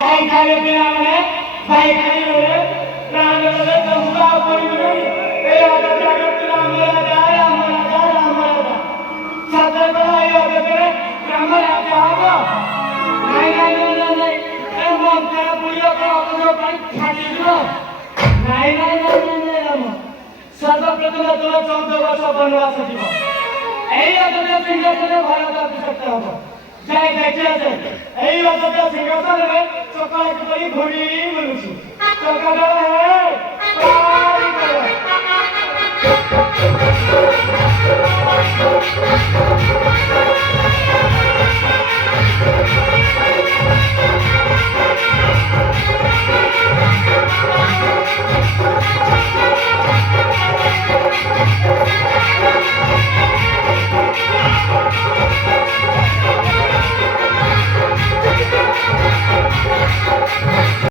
ভাই খাইবে বিনা মানে ভাই খাইবে প্রাণ বলে তোমরা পরিবে এই আদত আদত আমরা যায় সাথে করে এই আদত আমরা যাবো নাই এই মন খারাপ হইলো তো অত পাই খাটি দিল নাই আমো সর্বপ্রথমে তোমার 14 বছর বনবাস দিব এই আদত সিংহাসনে ভারত করতে হবে যাই দেখে আছে এই আদত সিংহাসনে সকালে করে ঘুরি বলছি সকালে পারি করো